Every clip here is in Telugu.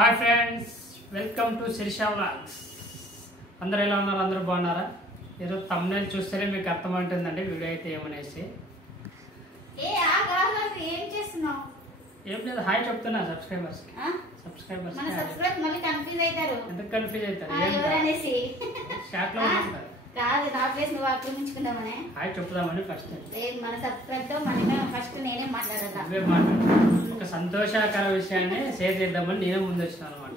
Hi friends, welcome to Sirisha vlogs. అందరూ ఎలా ఉన్నారు? అందరూ బాగున్నారా? ఈరోజు thumbnail చూస్తేనే మీకు అర్థమవుతుందండి వీడియో అయితే ఏమనేసి. ఏం లేదు, హాయ్ చెప్తున్నా సబ్స్క్రైబర్స్ కి. ఎందుకు కన్ఫ్యూజ్ అవుతారు? షార్ట్ లో ఉంటారు. హాయ్ చెప్తామని ఫస్ట్ ఒక సంతోషకర విషయాన్ని షేర్ చేద్దామని నేనే ముందు వచ్చినాను అనమాట.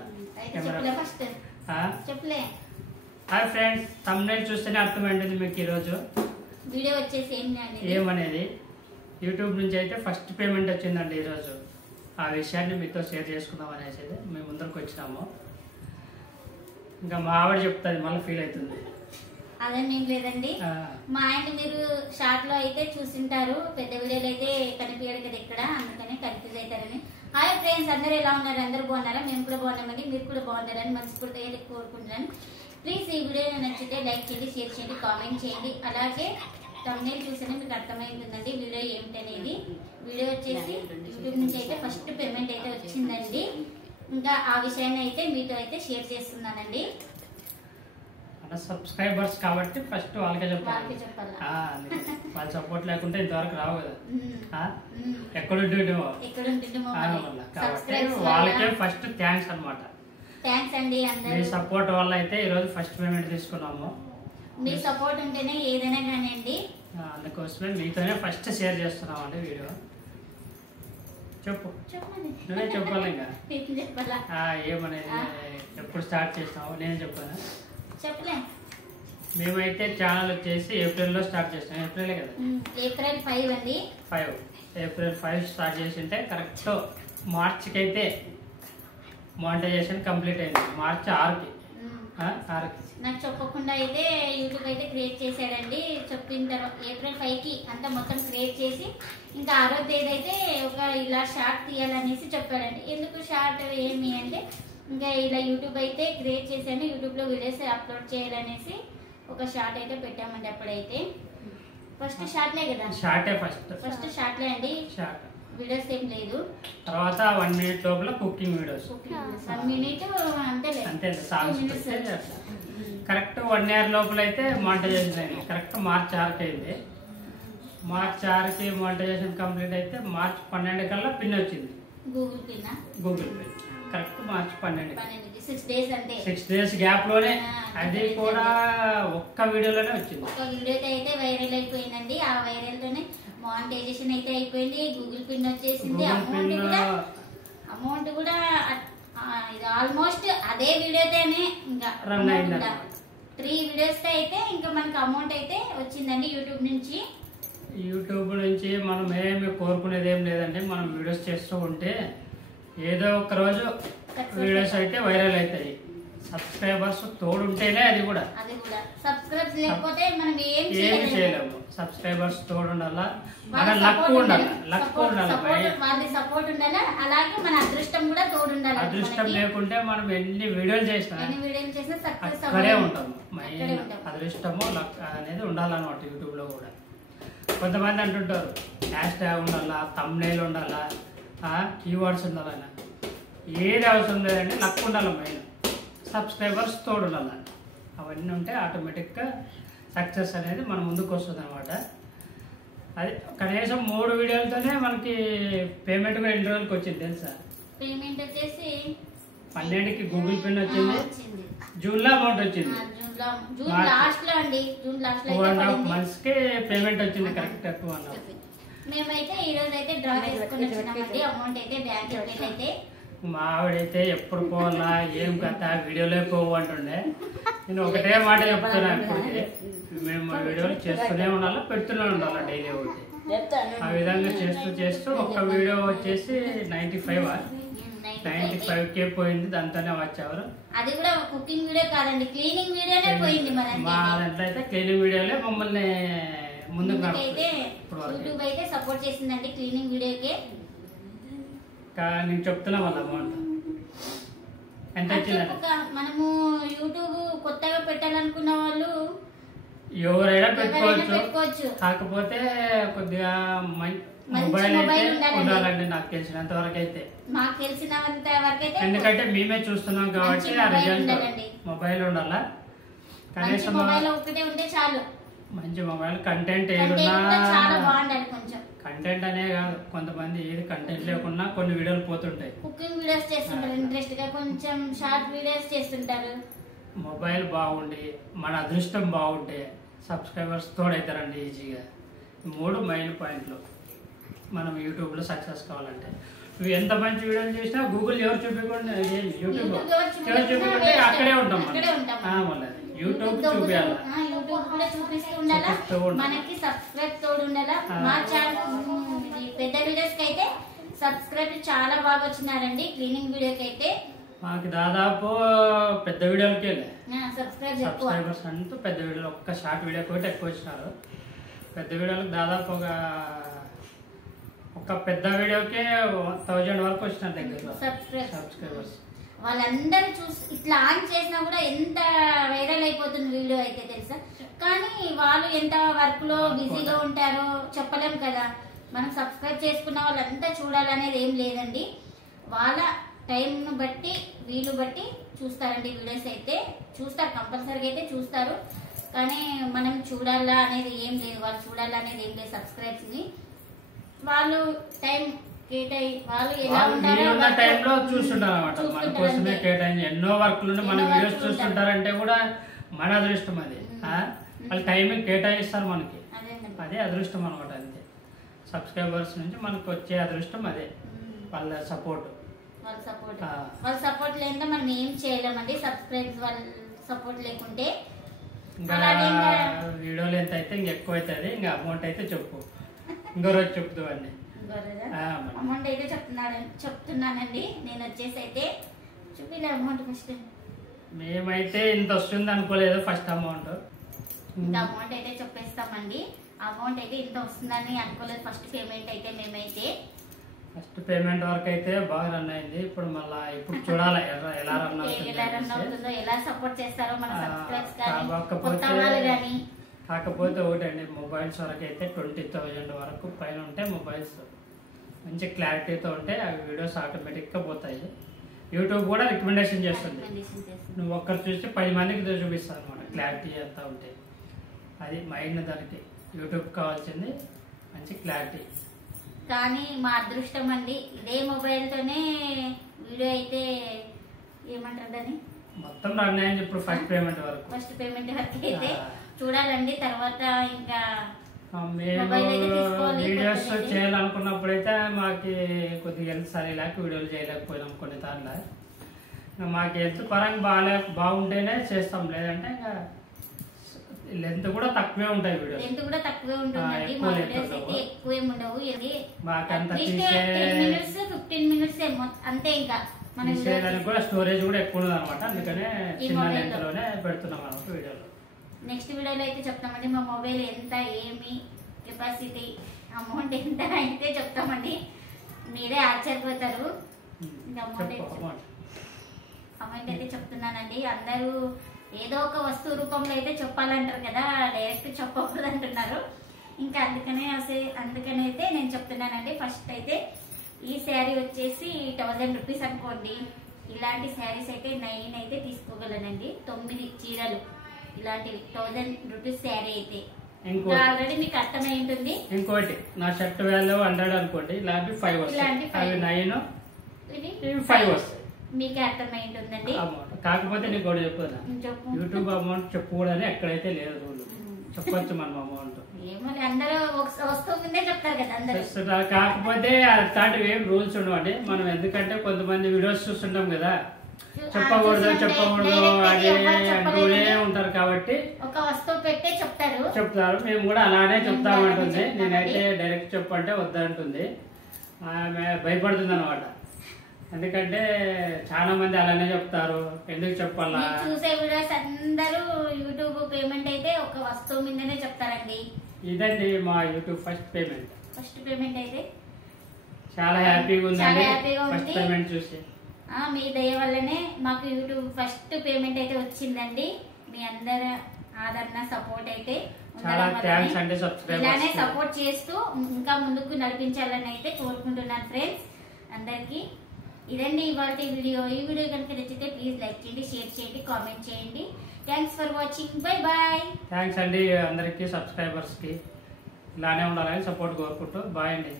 హాయ్ ఫ్రెండ్స్, thumbnail చూస్తేనే అర్థమైంది మీకు ఈరోజు వీడియో వచ్చేసి ఏమనేది. యూట్యూబ్ నుంచి అయితే ఫస్ట్ పేమెంట్ వచ్చిందండి ఈరోజు. ఆ విషయాన్ని మీతో షేర్ చేసుకుందాం అనేసి మేము ముందరకు వచ్చినాము. ఇంకా మా ఆవిడ చెప్తుంది, మళ్ళీ ఫీల్ అవుతుంది. అదేం లేదండి, మా ఆయన మీరు షార్ట్ లో అయితే చూసింటారు, పెద్ద వీడియోలు అయితే కనిపించడు కదా ఇక్కడ, అందుకని కన్ఫ్యూజ్ అవుతారని. హాయ్ ఫ్రెండ్స్, అందరూ ఎలా ఉన్నారు? అందరూ బాగున్నారా? మేము కూడా బాగున్నామండి, మీరు కూడా బాగున్నారని మనస్ఫూర్తిగా కోరుకుంటున్నాను. ప్లీజ్ ఈ వీడియో నచ్చితే లైక్ చేయండి, షేర్ చేయండి, కామెంట్ చేయండి. అలాగే thumbnail చూస్తేనే మీకు అర్థమైంటుందండి వీడియో ఏమిటనేది. వీడియో వచ్చేసి యూట్యూబ్ నుంచి అయితే ఫస్ట్ పేమెంట్ అయితే వచ్చిందండి. ఇంకా ఆ విషయాన్ని అయితే మీతో అయితే షేర్ చేస్తున్నానండి. సబ్స్క్రైబర్స్ కాబట్టి ఫస్ట్ వాళ్ళకే చెప్పాలి. వాళ్ళ సపోర్ట్ లేకుంటే ఇంతవరకు రావు కదా. ఎక్కడుంటుండేమో కాబట్టి వాళ్ళకే ఫస్ట్ థ్యాంక్స్ అనమాట. థ్యాంక్స్ అండి. మీ సపోర్ట్ వల్ల అయితే ఈరోజు ఫస్ట్ పేమెంట్ తీసుకున్నాము. మీ సపోర్ట్ ఉంటేనే ఏదైనా కానివ్వండి, అందుకోసమే మీతోనే ఫస్ట్ షేర్ చేస్తున్నాం అండి వీడియో. చెప్పు, నువ్వే చెప్పాలి. ఇంకా ఏమనేది ఎప్పుడు స్టార్ట్ చేసినావు? నేను చెప్పాను. చెప్పలే. మేమైతే ఛానల్ వచ్చేసి ఏప్రిల్లో స్టార్ట్ చేస్తాం. ఏప్రిలే కదా? ఏప్రిల్ 5 అండి. ఏప్రిల్ 5 స్టార్ట్ చేసింటే కరెక్ట్ మార్చికి అయితే మానిటైజేషన్ కంప్లీట్ అయింది. మార్చి 6కి నాకు చెప్పకుండా అయితే యూట్యూబ్ అయితే క్రియేట్ చేశాడండి. చెప్పిన తర్వాత ఏప్రిల్ 5కి అంతా మొత్తం క్రియేట్ చేసి ఇంకా 6వ తేదీ అయితే ఒక ఇలా షార్ట్ తీయాలనేసి చెప్పాడండి. ఎందుకు షార్ట్ ఏమి అంటే ఇంకా ఇలా యూట్యూబ్ అయితే క్రియేట్ చేశాను, యూట్యూబ్ లో వీడియోస్ అప్లోడ్ చేయాలనేసి ఒక షార్ట్ అయితే పెట్టామండి. అప్పుడైతే ఫస్ట్ షార్ట్లే కదా? ఫస్ట్ షార్ట్లే అండి, వీడియోస్ ఏం లేదు. తర్వాత 1 మినిట్ లోపల కుకింగ్ వీడియోస్, 1 మినిట్ అంతే సాంగ్స్ కరెక్ట్ 1 ఇయర్ లోపల అయితే మానిటైజేషన్ అయింది. కరెక్ట్ మార్చి 6కి అయింది. మార్చి 6కి మానిటైజేషన్ కంప్లీట్ అయితే మార్చి 12 కల్లా పిన్ వచ్చింది. గూగుల్ పిన్ కరెక్ట్ మార్చి 12. 6 డేస్ గ్యాప్ లోనే, అది కూడా ఒక్క వీడియోలోనే వచ్చింది. ఒక వీడియో అయితే వైరల్ అయిపోయిందండి. ఆ వైరల్ తోనే మానిటైజేషన్ అయితే అయిపోయింది, గూగుల్ పిన్ వచ్చేసింది. అమౌంట్ కూడా ఇది ఆల్మోస్ట్ అదే వీడియోతోనే ఇంకా 3 వీడియోస్ అయితే ఇంకా మనకు అమౌంట్ అయితే వచ్చిందండి యూట్యూబ్ నుంచి. యూట్యూబ్ నుంచి మనం ఏమి కోరుకునేది ఏం లేదండి. మనం వీడియోస్ చేస్తూ ఉంటే ఏదో ఒక రోజు వీడియోస్ అయితే వైరల్ అవుతాయి. సబ్స్క్రైబర్స్ తోడుంటేనే అది కూడా సబ్స్క్రైబ్ లేకపోతే మనం ఏం చేయలేము. సబ్స్క్రైబర్స్ తోడుండాలా, మన లక్ ఉండాలి. వాళ్ళ సపోర్ట్ ఉండాలి, అలాగే మన అదృష్టం కూడా తోడుండాలి. అదృష్టం లేకుంటే మనం ఎన్ని వీడియోలు చేసినా అక్కడే ఉంటాము. అదృష్టము లక్ అనేది ఉండాలన్నమాట. యూట్యూబ్ లో కూడా కొంతమంది అంటుంటారు హ్యాష్ ట్యాగ్ ఉండాలా, thumbnail ఉండాలా, కీవర్డ్స్ ఉండాలన్నా. ఏది అవసరం లేదండి, లక్ ఉండాలి. మెయిన్ సబ్స్క్రైబర్స్ తోడు ఉండాలి. అవన్నీ ఉంటే ఆటోమేటిక్గా సక్సెస్ అనేది మన ముందుకు వస్తుంది అనమాట. అది కనీసం 3 వీడియోలతోనే మనకి పేమెంట్ కూడా ఎన్ని రోజులకి వచ్చింది తెలుసా? పేమెంట్ వచ్చేసి 12కి గూగుల్ పిన్ వచ్చింది, జూన్ లో అమౌంట్ వచ్చింది. 2.5 months కి పేమెంట్ వచ్చింది. కరెక్ట్ 2.5. మేమైతే ఈ రోజు అయితే డ్రా చేసుకుని వచ్చినామండి. అమౌంట్ అయితే బ్యాంక్ అయితే మా ఆవిడైతే ఎప్పుడు పోవాలా, ఏం కథ, వీడియోలో పోవు అంటుండే. నేను ఒకటే మాట చెప్తున్నా, ఇప్పటికి మేము వీడియోలు చేస్తూనే ఉండాలా, పెడుతూనే ఉండాలా డైలీ ఒకటి. ఆ విధంగా చేస్తూ ఒక్క వీడియో వచ్చేసి 95K పోయింది. దాంతోనే వచ్చేవారు. అది కూడా కుకింగ్ వీడియో కాదండి, క్లీనింగ్ వీడియోనే పోయింది. మా దాంట్లో అయితే క్లీనింగ్ వీడియోలే మమ్మల్ని ముందుకు యూట్యూబ్ అయితే సపోర్ట్ చేసిందండి క్లీనింగ్ వీడియోకే. నేను చెప్తున్నా వాళ్ళ అమౌంట్ ఎంత వచ్చిందంటే, మనము యూట్యూబ్ కొత్తగా పెట్టాలనుకున్న వాళ్ళు ఎవరైనా పెట్టుకోవచ్చు. కాకపోతే కొద్దిగా మొబైల్ అయితే ఉండాలండి నాకు తెలిసినంత వరకు అయితే. మాకు తెలిసినంత వరకు అయితే ఎందుకంటే మేమే చూస్తున్నాం కాబట్టి ఆ రిజల్ట్ మొబైల్ ఉండాలా. కనీసం మొబైల్ ఒకటే ఉంటే చాలు. మంచి మొబైల్ కంటెంట్ ఏదున్నా చాలా బాగుండాలి. కొంచెం కంటెంట్ అనే కాదు, కొంతమంది ఏది కంటెంట్ లేకున్నా కొన్ని వీడియోలు పోతుంటాయి. కుకింగ్ వీడియోస్ చేస్తుంటారు, ఇంట్రెస్ట్ గా కొంచెం షార్ట్ వీడియోస్ చేస్తుంటారు. మొబైల్ బాగుండి మన అదృష్టం బాగుంటే సబ్స్క్రైబర్స్ తోడైతారండి ఈజీగా. 3 మెయిన్ పాయింట్లు మనం యూట్యూబ్ లో సక్సెస్ కావాలంటే. నువ్వు ఎంత మంచి వీడియోలు చేసినా గూగుల్ ఎవరు చూపించకుండా యూట్యూబ్ ఎవరు చూపించకుండా అక్కడే ఉంటాం మనం. యూట్యూబ్ చూపించాలి, యూట్యూబ్ కూడా చూపిస్తూ ఉండాలా, మనకి సబ్స్క్రైబ్ తోడు ఉండాలా. మా ఛానల్ పెద్ద వీడియోస్ కి అయితే సబ్స్క్రైబ్ చాలా బాగా వచ్చినారండి. క్లీనింగ్ వీడియోకి అయితే మాకు దాదాపు పెద్ద వీడియోలకే సబ్స్క్రైబర్స్ అంటూ పెద్ద వీడియోలు ఒక్క షార్ట్ వీడియో కూడా ఎక్కువ వచ్చినారు. పెద్ద వీడియోలకు దాదాపు ఒక పెద్ద వీడియోకే 1000 వరకు వచ్చిన దగ్గర సబ్స్క్రైబర్స్. వాళ్ళందరూ చూసి ఇట్లా ఆన్ చేసినా కూడా ఎంత వైరల్ అయిపోతుంది వీడియో అయితే తెలుసా. కానీ వాళ్ళు ఎంత వర్క్ లో బిజీలో ఉంటారో చెప్పలేం కదా. మనం సబ్స్క్రైబ్ చేసుకున్న వాళ్ళంతా చూడాలనేది ఏం లేదండి. వాళ్ళ టైం ను బట్టి వీలు బట్టి చూస్తారండి. వీడియోస్ అయితే చూస్తారు, కంపల్సరీగా అయితే చూస్తారు. కానీ మనం చూడాలా అనేది ఏం లేదు, వాళ్ళు చూడాలా అనేది ఏం లేదు. సబ్స్క్రైబ్స్ ని వాళ్ళు టైం కేటాయి వాళ్ళు ఎలా ఉంటారో టైంలో చూస్తుంటారు అన్నమాట. మన కోసమే కేటాయించి ఎన్నో వర్క్లు మన వీడియోస్ చూస్తుంటారంటే కూడా మన అదృష్టం అది. వాళ్ళు టైమింగ్ కేటాయిస్తారు మనకి, అదే అదృష్టం అనమాట. అంతే, సబ్స్క్రైబర్స్ నుంచి మనకు వచ్చే అదృష్టం అదే, వాళ్ళ సపోర్ట్. వాళ్ళ సపోర్ట్ లేదంటే మనం ఏం చేయలేమండి. సబ్స్క్రైబర్స్ వాళ్ళ సపోర్ట్ లేకుంటే వీడియోలు ఎంత అయితే ఇంకెక్కువ అవుతుంది. ఇంకా అమౌంట్ అయితే చెప్పు, ఇంకో రోజు చెప్తావు అండి. అమౌంట్ అయితే చెప్తున్నానండి. నేను వచ్చేసి అయితే చూపిలే అమౌంట్ ఫస్ట్. మేమైతే ఇంత వస్తుంది అనుకోలేదు ఫస్ట్ అమౌంట్. ఇంత అమౌంట్ అయితే చెప్పేస్తామండి. అమౌంట్ అయితే ఇంత వస్తుందని అనుకోలేదు ఫస్ట్ పేమెంట్ అయితే. మేమైతే ఫస్ట్ పేమెంట్ వరకు అయితే బాగా రన్ అయింది. ఇప్పుడు మళ్ళా ఇప్పుడు చూడాలి ఎలా రన్ అవుతుందో, ఎలా సపోర్ట్ చేస్తారో మన సబ్స్క్రైబర్స్ కానీ. కాకపోతే ఒకటండి, మొబైల్స్ వరకు అయితే 20,000 వరకు పైన ఉంటే మొబైల్స్ మంచి క్లారిటీతో ఉంటే అవి వీడియోస్ ఆటోమేటిక్గా పోతాయి. యూట్యూబ్ కూడా రికమెండేషన్ చేస్తుంది. నువ్వు ఒక్కరు చూస్తే 10 మందికి చూపిస్తుంది అనమాట క్లారిటీ అంతా ఉంటే. అది మైండ్ దానికి యూట్యూబ్ కావాల్సింది మంచి క్లారిటీ. కానీ మా అదృష్టం అండి, ఇదే మొబైల్ తోనే వీడియో అయితే ఏమంటారు దాన్ని మొత్తం రన్ అయింది ఇప్పుడు ఫస్ట్ పేమెంట్ వరకు అయితే చూడాలండి. తర్వాత ఇంకా వీడియోస్ చేయాలనుకున్నప్పుడైతే మాకు కొద్దిగా హెల్త్ సరి లేక వీడియోలు చేయలేకపోయినాం కొన్ని సార్లు. మాకు హెల్త్ పరంగా బాగుంటేనే చేస్తాం, లేదంటే ఇంకా లెంత్ కూడా తక్కువే ఉంటాయి. వీడియోస్ లెంత్ కూడా తక్కువే ఉంటుందండి. మా వీడియోస్ అయితే ఎక్కువ ఏమి ఉండవు. ఇది మాకంత 15 మినిట్స్ అంతే. ఇంకా కూడా స్టోరేజ్ కూడా ఎక్కువ ఉంది అనమాట. అందుకనే చిన్న లెంత్ లోనే పెడుతున్నాం అనమాట వీడియోలో. నెక్స్ట్ వీడియోలో అయితే చెప్తామండి మా మొబైల్ ఎంత, ఏమి కెపాసిటీ, అమౌంట్ ఎంత అయితే చెప్తామండి. మీరే ఆశ్చర్యపోతారు. అమౌంట్ అయితే చెప్తున్నానండి. అందరూ ఏదో ఒక వస్తువు రూపంలో అయితే చెప్పాలంటారు కదా, డైరెక్ట్ చెప్పకూడదు అంటున్నారు. ఇంకా అందుకనే అయితే నేను చెప్తున్నానండి. ఫస్ట్ అయితే ఈ శారీ వచ్చేసి 1000 రూపీస్ అనుకోండి. ఇలాంటి శారీస్ అయితే 9 అయితే తీసుకోగలనండి. 9 చీరలు ఇలాంటివి 1000 రూపీస్ శారీ అయితే ఆల్రెడీ మీకు అర్థమై ఉంటుంది. ఇంకోటి నా షర్ట్ వాల్యూ 100 అనుకోండి, ఇలాంటి 5 వస్తాయి. 9 ఇవి 5 వస్తాయి. మీకే అర్థమై ఉంటుందండి. కాకపోతే నీకు కూడా చెప్తున్నా, యూట్యూబ్ అమౌంట్ చెప్పకూడదని ఎక్కడైతే లేదు రూల్. చెప్పొచ్చు మనం అమౌంట్. కాకపోతే అట్లాంటివి ఏం రూల్స్ ఉండవండి. మనం ఎందుకంటే కొంతమంది వీడియోస్ చూస్తుంటాం కదా, చెప్పకూడదు అది అంటూనే ఉంటారు కాబట్టి ఒక వస్తువు పెట్టే చెప్తారు. మేము కూడా అలానే చెప్తామంటుంది. నేనైతే డైరెక్ట్ చెప్పంటే వద్దంటుంది, ఆమె భయపడుతుంది అనమాట. ఎందుకంటే చాలా మంది అలానే చెప్తారు, ఎందుకు చెప్పాలా. చూసే వీడియోస్ అందరూ యూట్యూబ్ పేమెంట్ అయితే ఒక వస్తువు మీదనే చెప్తారండి. ఇదండి మా యూట్యూబ్ ఫస్ట్ పేమెంట్ అయితే చాలా హ్యాపీగా ఉందండి. ఫస్ట్ పేమెంట్ చూసి మీ దయ వల్లనే మాకు యూట్యూబ్ ఫస్ట్ పేమెంట్ అయితే వచ్చిందండి. మీ అందరి ఆదరణ సపోర్ట్ అయితే చాలా థ్యాంక్స్ అండి ఇలానే సపోర్ట్ చేస్తూ ఇంకా ముందుకు నడిపించాలని అయితే కోరుకుంటున్నాను ఫ్రెండ్స్ అందరికి. ఇదండి ఇవాళ వీడియో. ఈ వీడియో కనుక నచ్చితే ప్లీజ్ లైక్ చేయండి, షేర్ చేయండి, కామెంట్ చేయండి. Thanks for watching. Bye bye. Thanks అండి అందరికి సబ్స్క్రైబర్స్ కి. ఇలానే ఉండాలని సపోర్ట్ కోరుకుంటూ బాయ్ అండి.